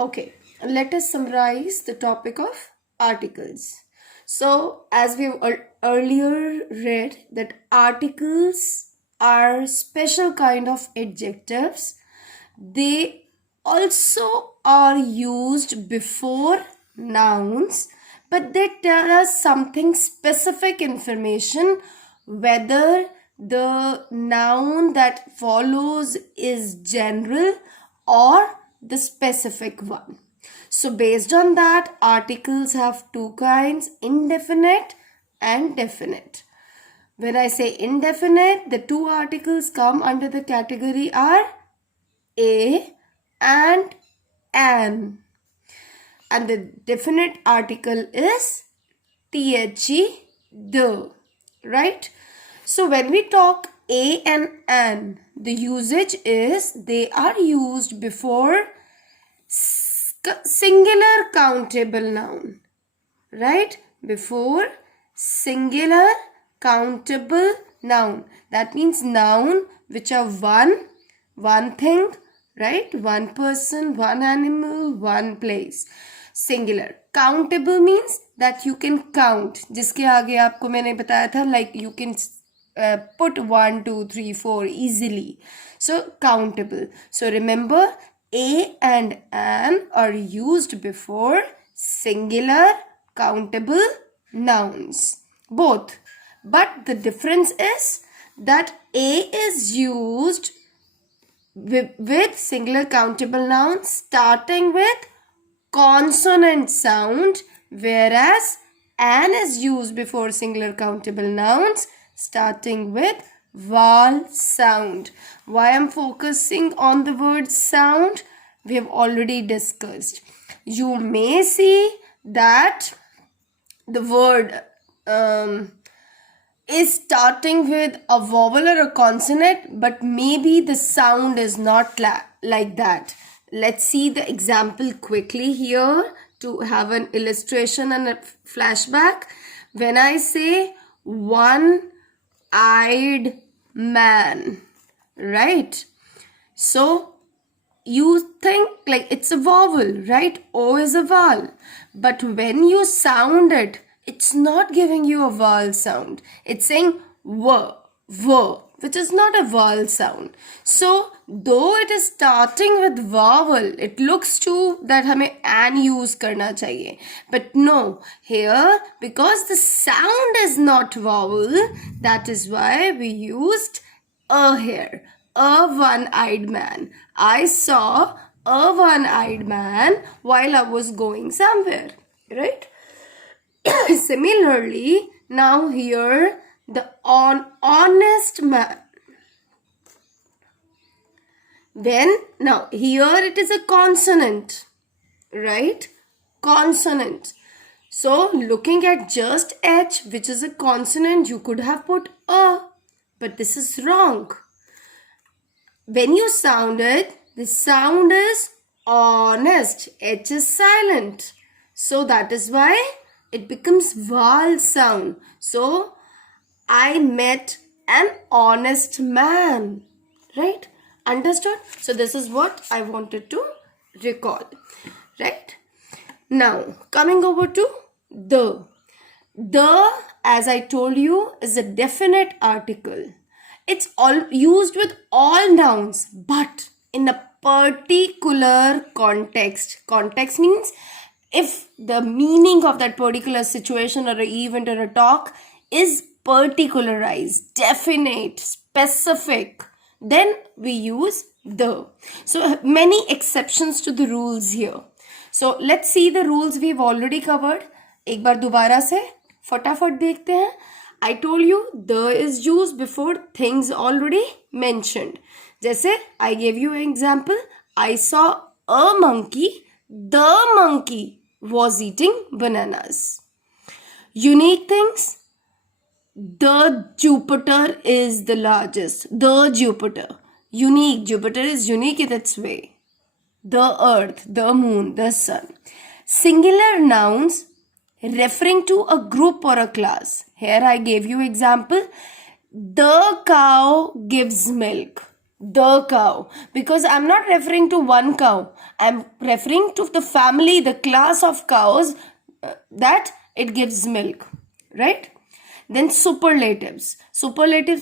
Okay, let us summarize the topic of articles. So, as we've earlier read, that articles are special kind of adjectives. They also are used before nouns, but they tell us something specific information, whether the noun that follows is general or the specific one. So based on that, articles have two kinds, indefinite and definite. When I say indefinite, the two articles come under the category are a and an. And the definite article is the, right? So when we talk a and an, the usage is they are used before singular countable noun, right? Before singular countable noun. That means noun which are one thing, right? One person, one animal, one place. Singular. Countable means that you can count. जिसके आगे आपको मैंने बताया था, like you can put 1, 2, 3, 4 easily. So countable. So remember, a and an are used before singular countable nouns. Both. But the difference is that a is used with singular countable nouns starting with consonant sound, whereas an is used before singular countable nouns starting with vowel sound. Why I'm focusing on the word sound? We have already discussed. You may see that the word is starting with a vowel or a consonant, but maybe the sound is not like that. Let's see the example quickly here to have an illustration and a flashback. When I say one-eyed man, right? So you think like it's a vowel, right? O is a vowel. But when you sound it, it's not giving you a vowel sound. It's saying v, which is not a vowel sound. So though it is starting with vowel, it looks to that हमें an use करना चाहिए. But no, here because the sound is not vowel, that is why we used a here. A one-eyed man. I saw a one-eyed man while I was going somewhere, right? Similarly, now here the honest man. Then now here it is a consonant, right? Consonant. So looking at just H, which is a consonant, you could have put a, but this is wrong. When you sound it, the sound is honest. H is silent. So that is why it becomes vowel sound. So I met an honest man, right? Understood? So this is what I wanted to recall, right? Now coming over to the. The, as I told you, is a definite article. It's all used with all nouns, but in a particular context. Context means if the meaning of that particular situation or an event or a talk is particularized, definite, specific, then we use the. So many exceptions to the rules here. So let's see the rules we've already covered. एक बार दोबारा से फटाफट देखते हैं. I told you the is used before things already mentioned. जैसे I gave you an example. I saw a monkey. The monkey was eating bananas. Unique things. The Jupiter is the largest. The Jupiter. Unique. Jupiter is unique in its way. The earth, the moon, the sun. Singular nouns referring to a group or a class. Here I gave you example. The cow gives milk. The cow, because I'm not referring to one cow, I'm referring to the family, the class of cows that it gives milk, right? Then superlatives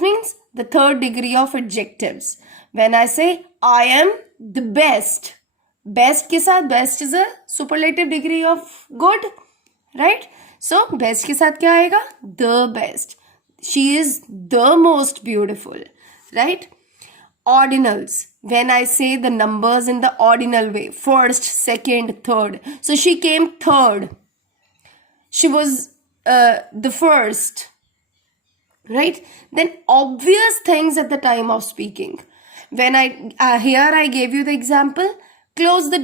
means the third degree of adjectives. When I say I am the best, best के साथ, best is a superlative degree of good, right? So best के साथ क्या आएगा? The best. She is the most beautiful, right? Ordinals. When I say the numbers in the ordinal way, first, second, third. So she came third. She was the first, right? Then obvious things at the time of speaking. When here I gave you the example, close the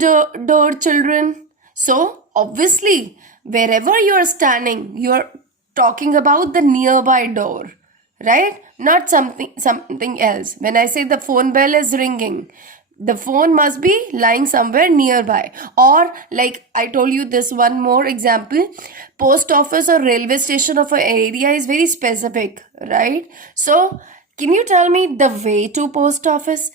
door, children. So obviously, wherever you are standing, you are talking about the nearby door, right? Not something else. When I say the phone bell is ringing, the phone must be lying somewhere nearby. Or like I told you this one more example, post office or railway station of an area is very specific, right? So can you tell me the way to post office?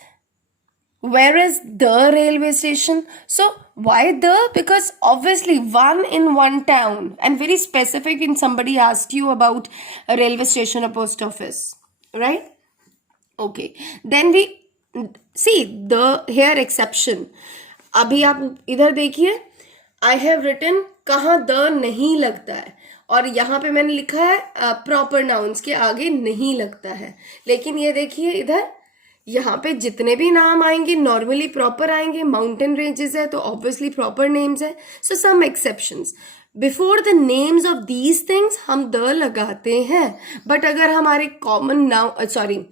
Where is the railway station? So why the? Because obviously one in one town, and very specific when somebody asked you about a railway station or post office, right? Okay, then we see the here exception. अभी आप इधर देखिए, I have written कहाँ the नहीं लगता है, और यहाँ पे मैंने लिखा है प्रॉपर नाउन्स के आगे नहीं लगता है. लेकिन ये देखिए इधर, यहाँ पे जितने भी नाम आएंगे नॉर्मली प्रॉपर आएंगे. माउंटेन रेंजेस है तो ऑब्वियसली प्रॉपर नेम्स है. So some exceptions. Before the names of these things हम द लगाते हैं, बट अगर हमारे कॉमन नाउन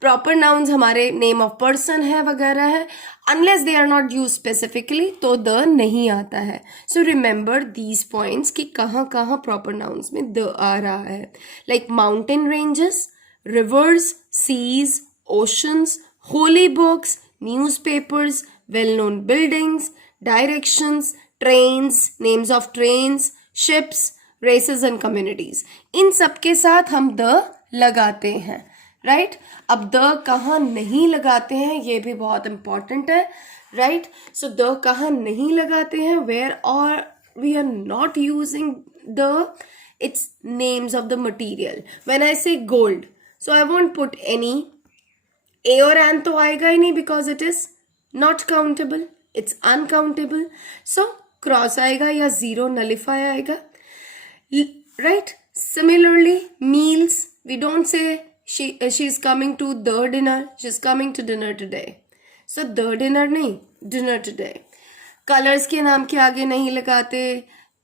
प्रॉपर नाउन्स हमारे नेम ऑफ पर्सन है वगैरह है, unless they are not use specifically, तो द नहीं आता है. सो रिमेंबर दीज पॉइंट्स कि कहाँ कहाँ प्रॉपर नाउन्स में द आ रहा है. Like mountain ranges, rivers, seas, oceans, holy books, newspapers, well-known buildings, directions, trains, names of trains, ships, races and communities. इन सब के साथ हम द लगाते हैं, right? अब द कहाँ नहीं लगाते हैं ये भी बहुत important है, right? So द कहाँ नहीं लगाते हैं, where or we are not using the, it's names of the material. When I say gold, so I won't put any ए और एन तो आएगा ही नहीं, because it is not countable, it's uncountable. So cross आएगा या zero nullify आएगा, right? Similarly meals, we don't say she is coming to the dinner, she is coming to dinner today. So the dinner नहीं, dinner today. Colours के नाम के आगे नहीं लगाते.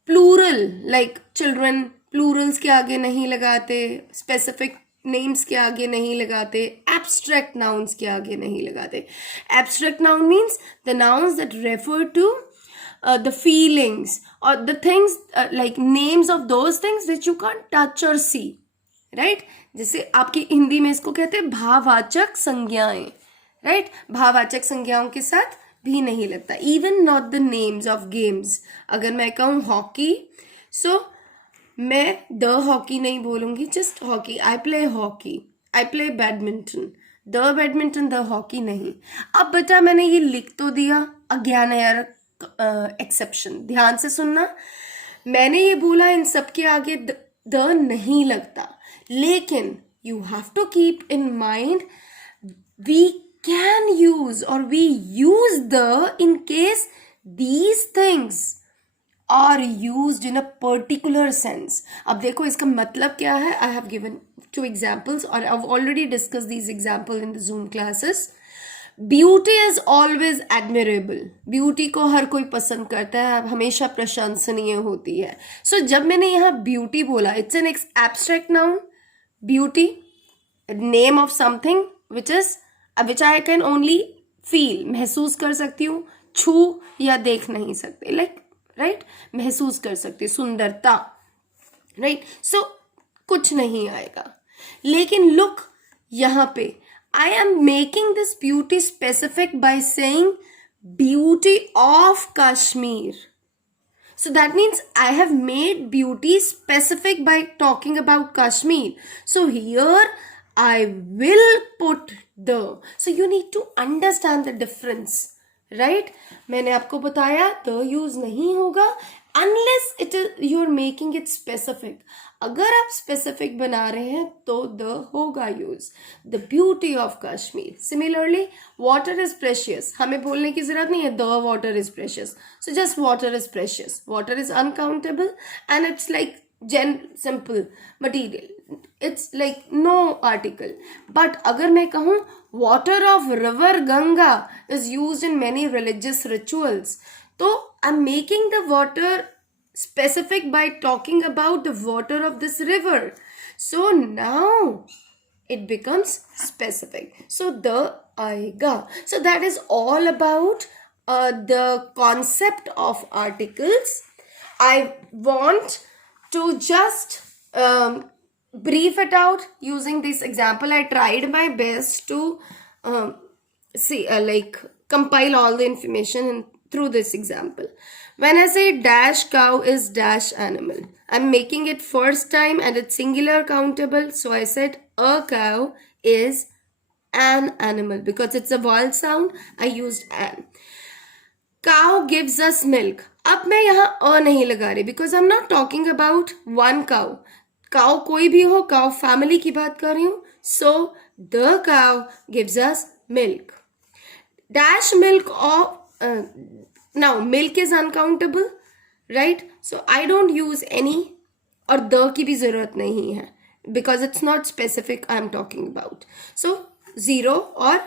प्लूरल लाइक चिल्ड्रन, प्लूरल्स के आगे नहीं लगाते. स्पेसिफिक नेम्स के आगे नहीं लगाते. एब्स्ट्रैक्ट नाउन्स के आगे नहीं लगाते. Abstract noun means the nouns that refer to the feelings और the things, like names of those things which you can touch और सी, राइट? जैसे आपकी हिंदी में इसको कहते हैं भाववाचक संज्ञाएं, राइट? भाववाचक संज्ञाओं के साथ भी नहीं लगता. Even not the names of games. अगर मैं कहूँ हॉकी, सो मैं द हॉकी नहीं बोलूंगी, just hockey. I play hockey, I play badminton. The badminton, the hockey नहीं. अब बेटा मैंने ये लिख तो दिया. अज्ञान यार एक्सेप्शन, ध्यान से सुनना. मैंने ये बोला इन सब के आगे द नहीं लगता, लेकिन you have to keep in mind we can use और we use the in case these things are used in a particular sense. अब देखो इसका मतलब क्या है. I have given 2 examples और I've already discussed these examples in the Zoom classes. Beauty is always admirable. Beauty को हर कोई पसंद करता है, हमेशा प्रशंसनीय होती है. So जब मैंने यहाँ beauty बोला, it's an abstract noun. Beauty, name of something which I can only feel, महसूस कर सकती हूँ, छू या देख नहीं सकते. Like राइट, महसूस कर सकते. सुंदरता, राइट? सो कुछ नहीं आएगा. लेकिन लुक यहाँ पे, I am making this beauty specific by saying beauty of Kashmir. So that means I have made beauty specific by talking about Kashmir. So here I will put the. So you need to understand the difference, right? मैंने आपको बताया the use नहीं होगा unless it is you are making it specific. अगर आप specific बना रहे हैं तो the होगा use. The beauty of Kashmir. Similarly, water is precious. हमें बोलने की जरूरत नहीं है the water is precious. So just water is precious. Water is uncountable and it's like simple material. It's like no article. But अगर मैं कहूँ water of river Ganga is used in many religious rituals, तो I'm making the water specific by talking about the water of this river. So now it becomes specific. So the आएगा. So that is all about the concept of articles. I want to just brief it out using this example. I tried my best to compile all the information through this example. When I say dash cow is dash animal, I'm making it first time and it's singular countable. So I said a cow is an animal. Because it's a vowel sound, I used an. Cow gives us milk. अब मैं यहाँ अ नहीं लगा रही because I'm not talking about one cow. Cow कोई भी हो, cow family की बात कर रही हूँ. So the cow gives us milk. Dash milk of now milk is uncountable, right? So I don't use any और the की भी जरूरत नहीं है because it's not specific I'm talking about. So 0 or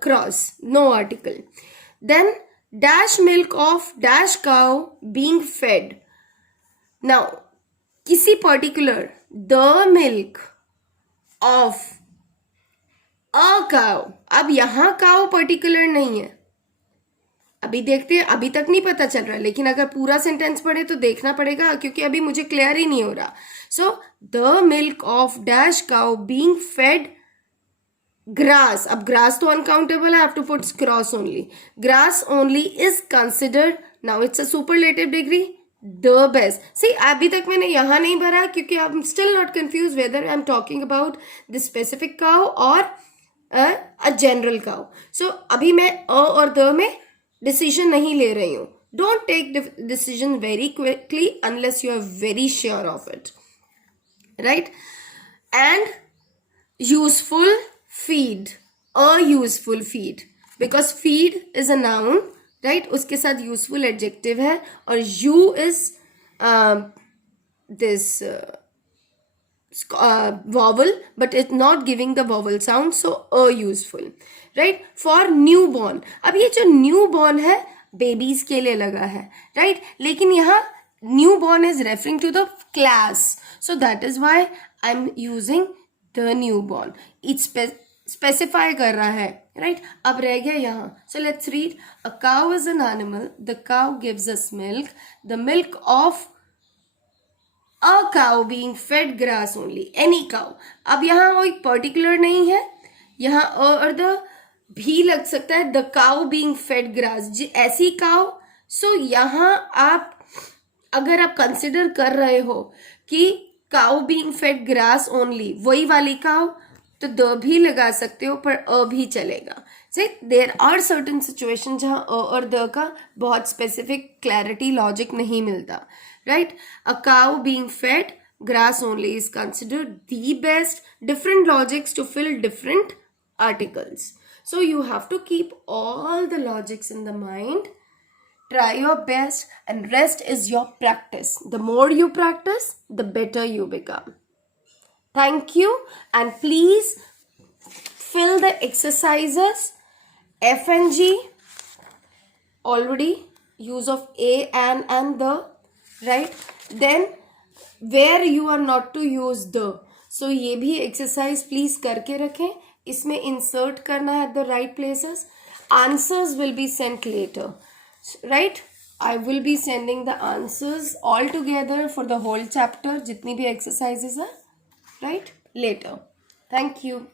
cross, no article. Then dash milk of dash cow being fed. Now, किसी particular the milk of a cow. अब यहाँ cow particular नहीं है. अभी देखते हैं, अभी तक नहीं पता चल रहा, लेकिन अगर पूरा सेंटेंस पढ़े तो देखना पड़ेगा क्योंकि अभी मुझे क्लियर ही नहीं हो रहा. So the milk of dash cow being fed grass. अब grass तो uncountable है, I have to put cross only. Grass only is considered, now it's a superlative degree, the best. See, अभी तक मैंने यहाँ नहीं भरा क्योंकि I'm still not confused whether I'm talking about the specific cow or a general cow. So अभी मैं अ और द में decision नहीं ले रही हूँ. Don't take the decision very quickly unless you are very sure of it. Right? And useful feed, a useful feed, because feed is a noun, right? उसके साथ useful adjective है और you is this vowel, but it's not giving the vowel sound, so a useful, right? For newborn, अब ये जो newborn है babies के लिए लगा है, right? लेकिन यहाँ newborn is referring to the class, so that is why I'm using the newborn. It's specify कर रहा है, right? अब रह गया यहाँ. So let's read. A cow is an animal. The cow gives us milk. The milk of a cow being fed grass only. Any cow. अब यहाँ कोई particular नहीं है. यहाँ a और the भी लग सकता है. The cow being fed grass. ऐसी cow. So यहाँ आप अगर आप consider कर रहे हो कि cow being fed grass only, वही वाली cow, तो द भी लगा सकते हो पर अ भी चलेगा. See, there are certain situations जहाँ अ और द का बहुत specific clarity logic नहीं मिलता, right? A cow being fed grass only is considered the best. Different logics to fill different articles. So you have to keep all the logics in the mind. Try your best and rest is your practice. The more you practice, the better you become. Thank you, and please fill the exercises. F and G already use of a and the, right? Then where you are not to use the, so ये भी exercise please करके रखें. इसमें insert करना है at the right places. Answers will be sent later, right? I will be sending the answers all together for the whole chapter जितनी भी exercises हैं, right? Later. Thank you.